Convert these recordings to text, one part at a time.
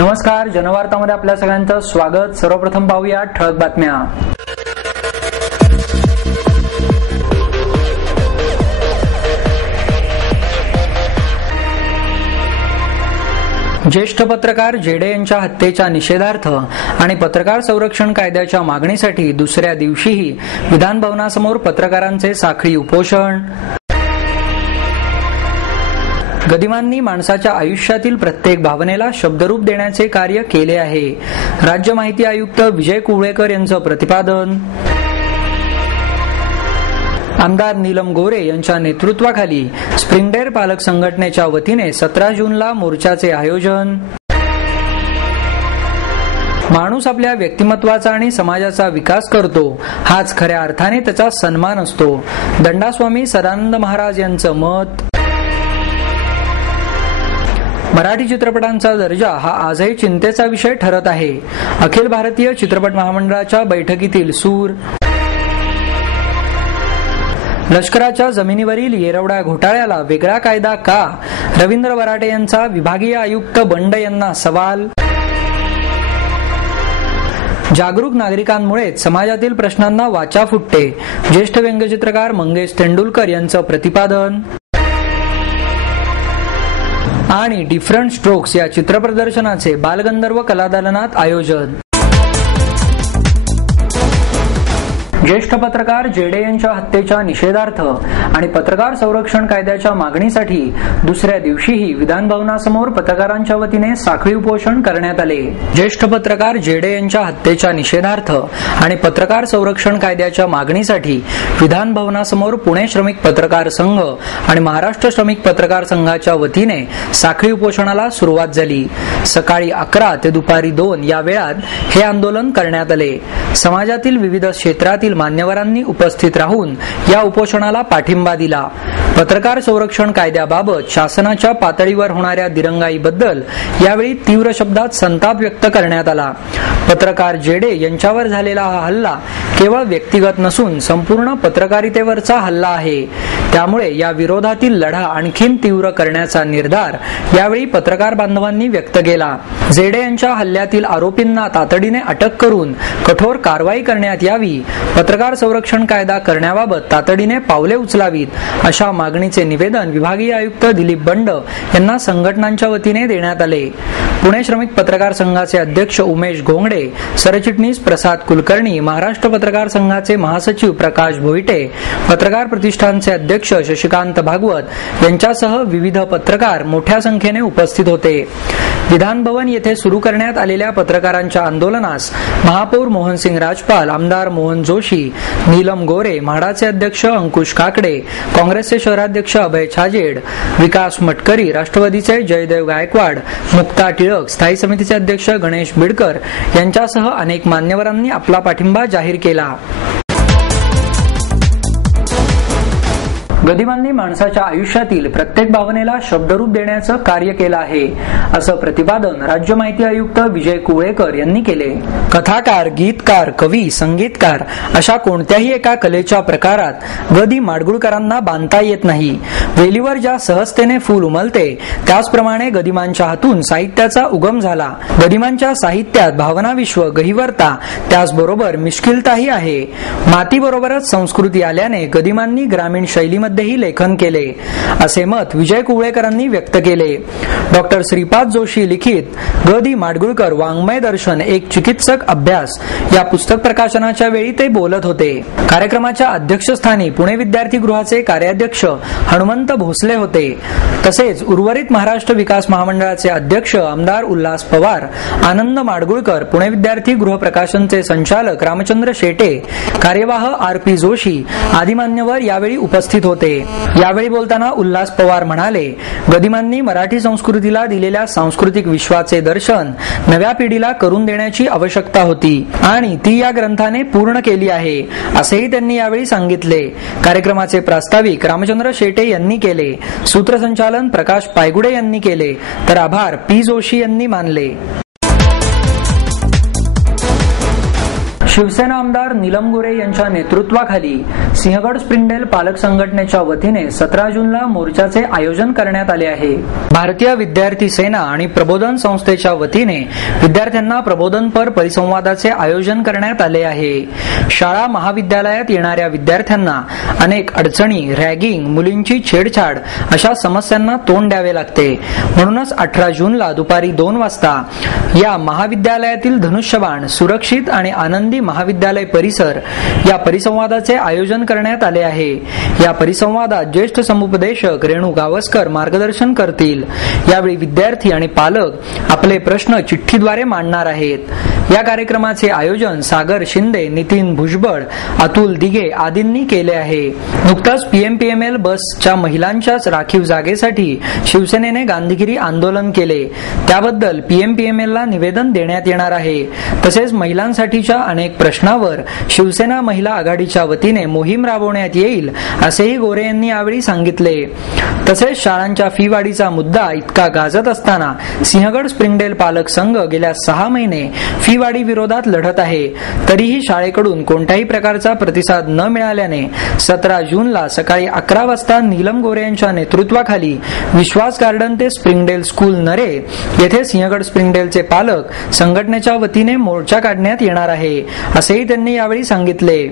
नमस्कार, जनवार्तामध्ये आपल्या सगळ्यांचं स्वागत। सर्वप्रथम पाहूया ठळक बातम्या। ज्येष्ठ पत्रकार जेडे यांच्या हत्येच्या निषेधार्थ आणि पत्रकार संरक्षण कायद्याच्या मागणीसाठी दुसऱ्या दिवशीही विधान भवनासमोर पत्रकारांचे साखळी उपोषण। गदिमांनी माणसाच्या आयुष्यातील प्रत्येक भावनेला शब्दरूप देण्याचे कार्य केले आहे, राज्य माहिती आयुक्त विजय कुवळेकर यांचं प्रतिपादन। आमदार नीलम गोरे यांच्या नेतृत्वाखाली स्प्रिंगडेर पालक संघटनेच्या वतीने 17 जूनला मोर्चाचे आयोजन। माणूस आपल्या व्यक्तिमत्वाचा आणि समाजाचा विकास करतो, हाच खऱ्या अर्थाने त्याचा सन्मान असतो, दंडास्वामी सदानंद महाराज यांचं मत। मराठी चित्रपटांचा दर्जा हा आजही चिंतेचा विषय ठरत आहे, अखिल भारतीय चित्रपट महामंडळाच्या बैठकीतील सूर। लष्कराच्या जमिनीवरील येरवडा घोटाळ्याला वेगळा कायदा का? रवींद्र वराटे यांचा विभागीय आयुक्त बंड यांना सवाल। जागरूक नागरिकांमुळेच समाजातील प्रश्नांना वाचा फुटते, ज्येष्ठ व्यंगचित्रकार मंगेश तेंडुलकर यांचं प्रतिपादन। आणि डिफरंट स्ट्रोक्स या चित्रप्रदर्शनाचे बालगंधर्व कलादालनात आयोजन। ज्येष्ठ पत्रकार जेडे यांच्या हत्येच्या निषेधार्थ आणि पत्रकार संरक्षण कायद्याच्या मागणीसाठी दुसऱ्या दिवशीही विधान भवनासमोर पत्रकारांच्या वतीने साखळी उपोषण करण्यात आले। ज्येष्ठ पत्रकार जेडे यांच्या हत्येच्या निषेधार्थ आणि पत्रकार संरक्षण कायद्याच्या मागणीसाठी विधान भवनासमोर पुणे श्रमिक पत्रकार संघ आणि महाराष्ट्र श्रमिक पत्रकार संघाच्या वतीने साखळी उपोषणाला सुरुवात झाली। सकाळी 11 ते दुपारी 2 या वेळात हे आंदोलन करण्यात आले। समाजातील विविध क्षेत्रातील मान्यवरांनी उपस्थित राहून या उपोषणाला पाठिंबा दिला। पत्रकार संरक्षण कायद्याबाबत शासनाच्या पातळीवर होणाऱ्या दिरंगाईबद्दल यावेळी तीव्र शब्दात संताप व्यक्त करण्यात आला। पत्रकार जेडे यांच्यावर झालेला हा हल्ला केवळ व्यक्तिगत नसून संपूर्ण पत्रकारितेवरचा हल्ला आहे, त्यामुळे या विरोधातील लढा आणखीन तीव्र करण्याचा निर्धार यावेळी पत्रकार बांधवांनी व्यक्त केला। जेडे यांच्या हल्ल्यातील आरोपींना तातडीने अटक करून कठोर कारवाई करण्यात यावी, पत्रकार संरक्षण कायदा करण्याबाबत तातडीने पावले उचलावीत, अशा मागणीचे निवेदन विभागीय आयुक्त दिलीप बंड यांना संघटनांच्या वतीने देण्यात आले। पुणे श्रमिक पत्रकार संघाचे अध्यक्ष उमेश घोंगडे, सरचिटणीस प्रसाद कुलकर्णी, महाराष्ट्र पत्रकार संघाचे महासचिव प्रकाश भोईटे, पत्रकार प्रतिष्ठानचे अध्यक्ष शशिकांत भागवत यांच्यासह विविध पत्रकार मोठ्या संख्येने उपस्थित होते। विधान भवन येथे सुरू करण्यात आलेल्या पत्रकारांच्या आंदोलनास महापौर मोहनसिंग राजपाल, आमदार मोहन जोशी, नीलम गोरे, म्हाडाचे अध्यक्ष अंकुश काकडे, काँग्रेसचे शहराध्यक्ष अभय छाजेड, विकास मटकरी, राष्ट्रवादीचे जयदेव गायकवाड, मुक्ता टिळक, स्थायी समितीचे अध्यक्ष गणेश बिडकर यांच्यासह अनेक मान्यवरांनी आपला पाठिंबा जाहीर केला। गदिमांनी माणसाच्या आयुष्यातील प्रत्येक भावनेला शब्दरूप देण्याचं कार्य केलं आहे, असं प्रतिपादन राज्य माहिती आयुक्त विजय कुवळेकर यांनी केले। कथाकार, गीतकार, कवी, संगीतकार अशा कोणत्याही एका कलेच्या प्रकारात गदी माडगुळकरांना बांधता येत नाही। वेलीवर ज्या सहजतेने फूल उमलते त्याचप्रमाणे गदिमांच्या हातून साहित्याचा उगम झाला। गदिमांच्या साहित्यात भावनाविश्व, गहिवरता, त्याचबरोबर मिश्किलताही आहे। मातीबरोबरच संस्कृती आल्याने गदिमांनी ग्रामीण शैलीमध्ये लेखन केले, असे मत विजय कुवळेकरांनी व्यक्त केले। डॉक्टर श्रीपाद जोशी लिखित गदी माडगुळकर वाङ्मय दर्शन एक चिकित्सक अभ्यास या पुस्तक प्रकाशनाच्या वेळी ते बोलत होते। कार्यक्रमाच्या अध्यक्षस्थानी पुणे विद्यार्थी गृहाचे कार्याध्यक्ष हनुमंत भोसले होते। तसेच उर्वरित महाराष्ट्र विकास महामंडळाचे अध्यक्ष आमदार उल्हास पवार, आनंद माडगुळकर, पुणे विद्यार्थी गृह प्रकाशनचे संचालक रामचंद्र शेटे, कार्यवाह RP जोशी आदी मान्यवर यावेळी उपस्थित होते। यावेळी बोलताना उल्हास पवार म्हणाले, गदिमांनी मराठी संस्कृतीला दिलेल्या सांस्कृतिक विश्वाचे दर्शन नव्या पिढीला करून देण्याची आवश्यकता होती आणि ती या ग्रंथाने पूर्ण केली आहे, असेही त्यांनी यावेळी सांगितले। कार्यक्रमाचे प्रास्ताविक रामचंद्र शेटे यांनी केले, सूत्रसंचालन प्रकाश पायगुडे यांनी केले, तर आभार P जोशी यांनी मानले। शिवसेना आमदार नीलम गोरे यांच्या नेतृत्वाखाली सिंहगड स्प्रिंगडेल पालक संघटनेच्या वतीने 17 जूनला मोर्चाचे आयोजन करण्यात आले आहे. भारतीय विद्यार्थी सेना आणि प्रबोधन संस्थेच्या वतीने विद्यार्थ्यांना प्रबोधनपर परिसंवादाचे आयोजन करण्यात आले आहे. शाळा महाविद्यालयात येणाऱ्या विद्यार्थ्यांना अनेक अडचणी, रॅगिंग, मुलींची छेडछाड अशा समस्यांना तोंड द्यावे लागते. म्हणूनच 18 जूनला दुपारी 2 वाजता या महाविद्यालयातील धनुष्यबाण सुरक्षित आणि आनंदी महाविद्यालय परिसर या परिसंवादाचे आयोजन करण्यात आले आहे. या परिसंवादात ज्येष्ठ समुपदेशक रेणू गावस्कर मार्गदर्शन करतील. यावेळी विद्यार्थी आणि पालक आपले प्रश्न चिठ्ठीद्वारे मांडणार आहेत. या कार्यक्रमाचे आयोजन सागर शिंदे, नितीन भुजबळ, अतुल दिघे आदींनी केले आहे. नुकताच पीएमपीएमएल बसच्या महिलांच्याच राखीव जागेसाठी शिवसेनेने गांधीगिरी आंदोलन केले. त्याबद्दल पीएमपीएमएलला निवेदन देण्यात येणार आहे. तसेच महिलांसाठीच्या अनेक प्रश्नावर शिवसेना महिला आघाडीच्या वतीने मोहीम राबवण्यात येईल असेही गोरे यांनी यावेळी सांगितले. तसेच शाळांच्या फी वाढीचा मुद्दा इतका गाजत असताना सिंहगड स्प्रिंगडेल पालक संघ गेल्या 6 महिने फी वाढी विरोधात लढत आहे. तरीही शाळेकडून कोणत्याही प्रकारचा प्रतिसाद न मिळाल्याने 17 जूनला सकाळी 11 वाजता नीलम गोरे यांच्या नेतृत्वाखाली विश्वास गार्डन ते स्प्रिंगडेल स्कूल नरे येथे सिंहगड स्प्रिंगडेलचे पालक संघटनेच्या वतीने मोर्चा काढण्यात येणार आहे, असेही त्यांनी यावेळी सांगितले.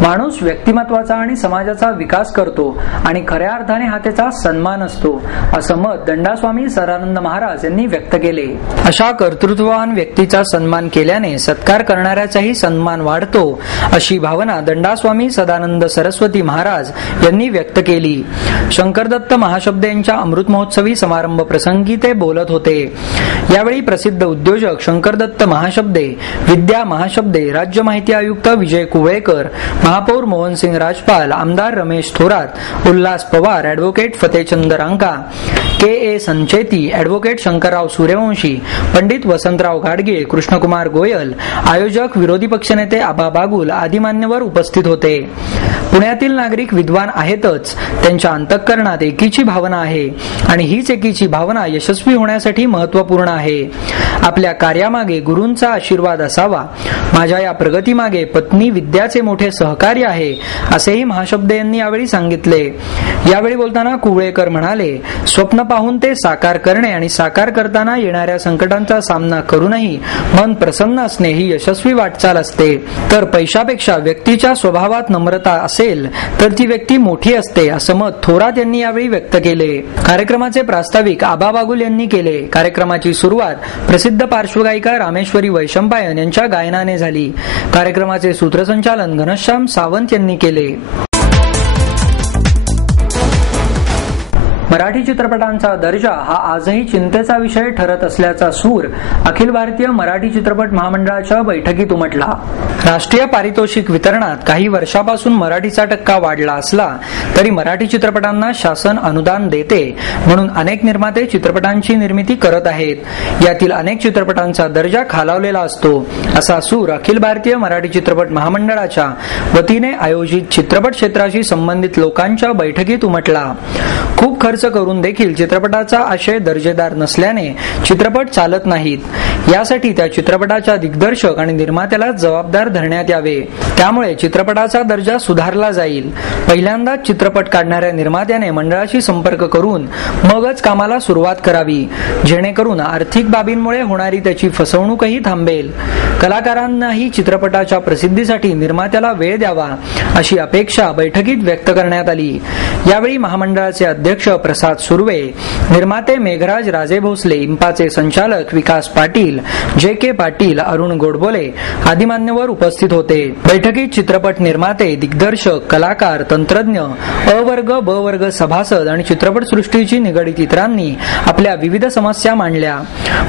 माणूस व्यक्तिमत्वाचा आणि समाजाचा विकास करतो आणि खऱ्या अर्थाने हा त्याचा सन्मान असतो, असं मत दंडास्वामी सदानंद महाराज यांनी व्यक्त केले. अशा कर्तृत्ववान व्यक्तीचा सन्मान केल्याने सत्कार करणाऱ्याचाही सन्मान वाढतो, अशी भावना दंडास्वामी सदानंद सरस्वती महाराज यांनी व्यक्त केली. शंकरदत्त महाशब्दे यांच्या अमृत महोत्सवी समारंभ प्रसंगी ते बोलत होते. यावेळी प्रसिद्ध उद्योजक शंकरदत्त महाशब्दे, विद्या महाशब्दे, राज्य माहिती आयुक्त विजय कुवळेकर, महापौर मोहनसिंग राजपाल, आमदार Ramesh Thorat, Ulhas Pawar, advocate Fatechand Ranka, K.A.. Sancheti, advocate Shankarrao Suryavanshi, Pandit Vasantrao Gadgil, Krishnakumar Goyal, आयोजक विरोधी पक्षनेते आबा बागुल आदी मान्यवर उपस्थित होते. पुण्यातील नागरिक विद्वान आहेतच, त्यांच्या अंतःकरणात एकीची भावना आहे आणि हीच एकीची भावना यशस्वी होण्यासाठी महत्त्वपूर्ण आहे. आपल्या कार्यामागे गुरूंचा आशीर्वाद असावा. माझ्या या प्रगतीमागे पत्नी विद्याचे मोठे सहकार्य आहे, असेही महाशब्दे यांनी यावेळी सांगितले. यावेळी बोलताना कुवळेकर म्हणाले, स्वप्न पाहून ते साकार करणे आणि साकार करताना येणाऱ्या संकटांचा सामना करूनही मन प्रसन्न असणे ही यशस्वी वाटचाल असते. तर पैशापेक्षा व्यक्तीच्या स्वभावात नम्रता असेल तर ती व्यक्ती मोठी असते, असं मत थोरात यांनी यावेळी व्यक्त केले. कार्यक्रमाचे प्रास्ताविक आबा बागुल यांनी केले. कार्यक्रमाची सुरुवात प्रसिद्ध पार्श्वगायिका रामेश्वरी वैशंपायन यांच्या गायनाने झाली. कार्यक्रमाचे सूत्रसंचालन घनश्याम सावंत यांनी केले. मराठी चित्रपटांचा दर्जा हा आजही चिंतेचा विषय ठरत असल्याचा सूर अखिल भारतीय मराठी चित्रपट महामंडळाच्या बैठकीत उमटला. राष्ट्रीय पारितोषिक वितरणात काही वर्षापासून मराठीचा टक्का वाढला असला तरी मराठी चित्रपटांना शासन अनुदान देते, म्हणून अनेक निर्माते चित्रपटांची निर्मिती करत आहेत. यातील अनेक चित्रपटांचा दर्जा खालावलेला असतो, असा सूर अखिल भारतीय मराठी चित्रपट महामंडळाच्या वतीने आयोजित चित्रपट क्षेत्राशी संबंधित लोकांच्या बैठकीत उमटला. खूप खर्च करून देखील चित्रपटाचा आशय दर्जेदार नसल्याने चित्रपट चालत नाहीत. यासाठी त्या चित्रपटाच्या दिग्दर्शक आणि निर्मात्याला जबाबदार धरण्यात यावे. त्यामुळे चित्रपटाचा दर्जा सुधारला जाईल. पहिल्यांदाच चित्रपट काढणाऱ्या निर्मात्याने मंडळाशी संपर्क करून मगच कामाला सुरुवात करावी, जेणेकरून आर्थिक बाबींमुळे होणारी त्याची फसवणूकही थांबेल. कलाकारांनाही चित्रपटाच्या प्रसिद्धीसाठी निर्मात्याला वेळ द्यावा, अशी अपेक्षा बैठकीत व्यक्त करण्यात आली. यावेळी महामंडळाचे अध्यक्ष प्रसाद सुर्वे, निर्माते मेघराज राजे भोसले, इम्पाचे संचालक विकास पाटील, जे.के. पाटील, अरुण गोडबोले आदी मान्यवर उपस्थित होते. बैठकीत चित्रपट निर्माते, दिग्दर्शक, कलाकार, तंत्रज्ञ, अ वर्ग, ब वर्ग सभासद आणि चित्रपटसृष्टीची निगडित इतरांनी आपल्या विविध समस्या मांडल्या.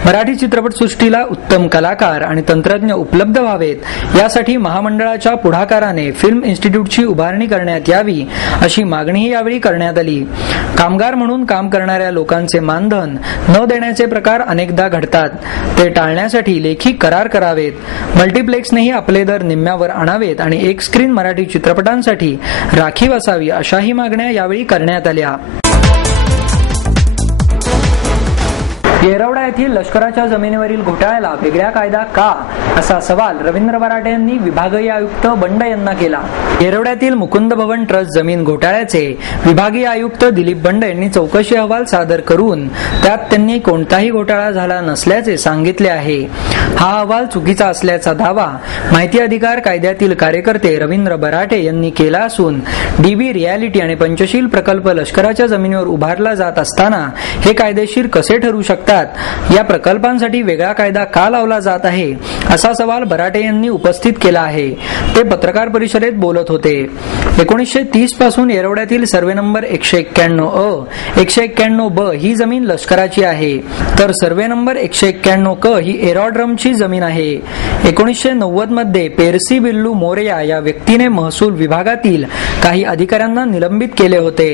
मराठी चित्रपटसृष्टीला उत्तम कलाकार आणि तंत्रज्ञ उपलब्ध व्हावेत, यासाठी महामंडळाच्या पुढाकाराने फिल्म इन्स्टिट्यूटची उभारणी करण्यात यावी, अशी मागणीही यावेळी करण्यात आली. कामगार म्हणून काम करणाऱ्या लोकांचे मानधन न देण्याचे प्रकार अनेकदा घडतात. ते टाळण्यासाठी लेखी करार करावेत. मल्टिप्लेक्सनेही आपले दर निम्म्यावर आणावेत आणि एक स्क्रीन मराठी चित्रपटांसाठी राखीव असावी, अशाही मागण्या यावेळी करण्यात आल्या. येरवडा येथील लष्कराच्या जमिनीवरील घोटाळ्याला वेगळा कायदा का, असा सवाल रवींद्र बराटे यांनी विभागीय आयुक्त बंड यांना केला. येरवड्यातील मुकुंद भवन ट्रस्ट जमीन घोटाळ्याचे विभागीय आयुक्त दिलीप बंड यांनी चौकशी अहवाल सादर करून त्यात त्यांनी कोणताही घोटाळा झाला नसल्याचे सांगितले आहे. हा अहवाल चुकीचा असल्याचा दावा माहिती अधिकार कायद्यातील कार्यकर्ते रवींद्र बराटे यांनी केला असून डीबी रियालिटी आणि पंचशील प्रकल्प लष्कराच्या जमिनीवर उभारला जात असताना हे कायदेशीर कसे ठरू शकतात, या प्रकल्पांसाठी वेगळा कायदा का लावला जात आहे, असा सवाल बराटे यांनी उपस्थित केला आहे. ते पत्रकार परिषदेत बोलत होते. 1930 पासून येरवड्यातील सर्वे नंबर 191 अ 191 ब ही जमीन लष्कराची आहे, तर सर्वे नंबर 191 क ही एरोड्रमची जमीन आहे. 1990 मध्ये पेरसी बिल्लू मोरया या व्यक्तीने महसूल विभागातील काही अधिकाऱ्यांना निलंबित केले होते,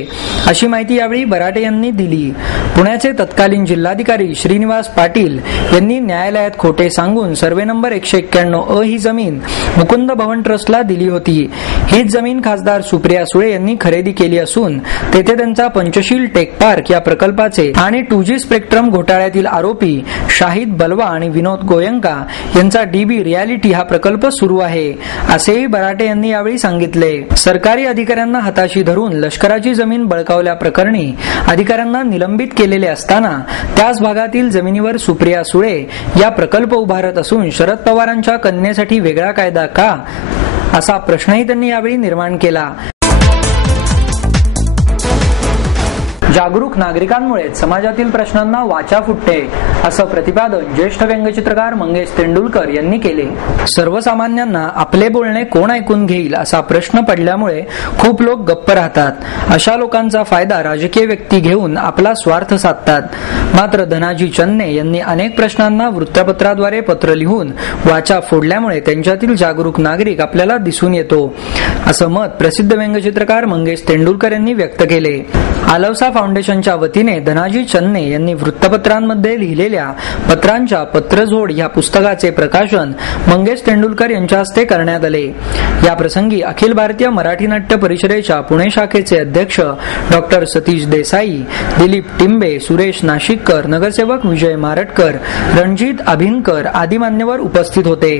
अशी माहिती यावेळी बराटे यांनी दिली. पुण्याचे तत्कालीन जिल्हाधिकारी श्रीनिवास पाटील यांनी न्यायालयात खोटे सांगून सर्वे नंबर 191 अ ही जमीन मुकुंद भवन ट्रस्टला दिली होती. हीच जमीन खासदार सुप्रिया सुळे यांनी खरेदी केली असून तेथे त्यांचा पंचशील टेक पार्क या प्रकल्पाचे आणि 2G स्पेक्ट्रम घोटाळ्यातील आरोपी शाहिद बलवा आणि विनोद गोयंका यांचा डीबी रियालिटी हा प्रकल्प सुरू आहे, असेही बराटे यांनी यावेळी सांगितले. सरकारी अधिकाऱ्यांना हाताशी धरून लष्कराची जमीन बळकावल्या प्रकरणी अधिकाऱ्यांना निलंबित केलेले असताना त्याच भागातील जमिनीवर सुप्रिया सुळे या प्रकल्प उभारत असून शरद पवारांच्या कन्येसाठी वेगळा कायदा का, असा प्रश्नही त्यांनी यावेळी निर्माण केला. जागरूक नागरिकांमुळे समाजातील प्रश्नांना वाचा फुटते, असं प्रतिपादन ज्येष्ठ व्यंगचित्रकार मंगेश तेंडुलकर यांनी केले. सर्वसामान्यांना आपले बोलणे कोण ऐकून घेईल असा प्रश्न पडल्यामुळे खूप लोक गप्प राहतात. अशा लोकांचा फायदा राजकीय व्यक्ती घेऊन आपला स्वार्थ साधतात. मात्र धनाजी चन्ने यांनी अनेक प्रश्नांना वृत्तपत्राद्वारे पत्र लिहून वाचा फोडल्यामुळे त्यांच्यातील जागरूक नागरिक आपल्याला दिसून येतो, असं मत प्रसिद्ध व्यंगचित्रकार मंगेश तेंडुलकर यांनी व्यक्त केले. आलवसा फाउंडेशनच्या वतीने धनाजी चन्ने यांनी वृत्तपत्रांमध्ये लिहिलेल्या पत्रांच्या पत्रझोड या पुस्तकाचे प्रकाशन मंगेश तेंडुलकर यांच्या हस्ते करण्यात आले. या प्रसंगी अखिल भारतीय मराठी नाट्य परिषदेच्या पुणे शाखेचे अध्यक्ष डॉ. सतीश देसाई, दिलीप टिंबे, सुरेश नाशिककर, नगरसेवक विजय मारटकर, रणजित अभिनकर आदी मान्यवर उपस्थित होते.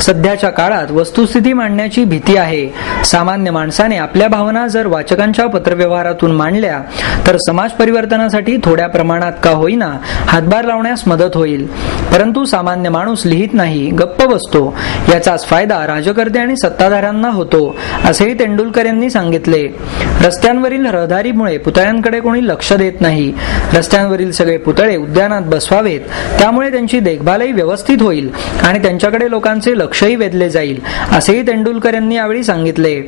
सध्याच्या काळात वस्तुस्थिती मांडण्याची भीती आहे. सामान्य माणसाने आपल्या भावना जर वाचकांच्या पत्रव्यवहारातून मांडल्या तर समाज परिवर्तनासाठी थोड्या प्रमाणात का होईना हातभार लावण्यास मदत होईल. परंतु सामान्य माणूस लिहित नाही, गप्प बसतो. याचाच फायदा राजकर्ते आणि सत्ताधाऱ्यांना होतो, असेही तेंडुलकर यांनी सांगितले. रस्त्यांवरील रहदारीमुळे पुतळ्यांकडे कोणी लक्ष देत नाही. रस्त्यांवरील सगळे पुतळे उद्यानात बसवावेत, त्यामुळे त्यांची देखभालही व्यवस्थित होईल आणि त्यांच्याकडे लोकांचे लक्षही वेधले जाईल, असेही तेंडुलकर यांनी यावेळी सांगितले.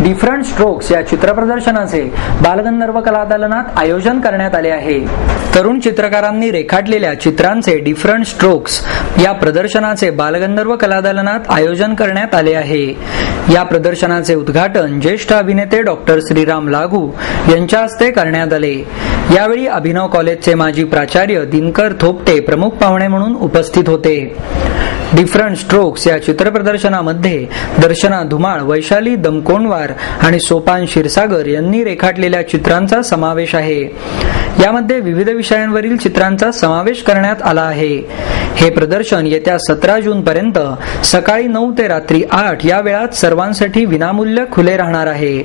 डिफरंट स्ट्रोक्स या चित्रप्रदर्शनाचे बालगंधर्व कलादालनात आयोजन करण्यात आले आहे. तरुण चित्रकारांनी रेखाटलेल्या चित्रांचे डिफरंट स्ट्रोक्स या प्रदर्शनाचे बालगंधर्व कलादालनात आयोजन करण्यात आले आहे. या प्रदर्शनाचे उद्घाटन ज्येष्ठ अभिनेते डॉ. श्रीराम लागू यांच्या हस्ते करण्यात आले. यावेळी अभिनव कॉलेजचे माजी प्राचार्य दिनकर थोपटे प्रमुख पाहुणे म्हणून उपस्थित होते. डिफरंट स्ट्रोक्स या चित्रप्रदर्शनामध्ये दर्शना धुमाळ, वैशाली दमकोंडवार आणि सोपान क्षीरसागर यांनी रेखाटलेल्या चित्रांचा समावेश आहे. यामध्ये विविध विषयांवरील चित्रांचा समावेश करण्यात आला आहे. हे प्रदर्शन येत्या 17 जून पर्यंत सकाळी 9 ते रात्री 8 या वेळात सर्वांसाठी विनामूल्य खुले राहणार आहे.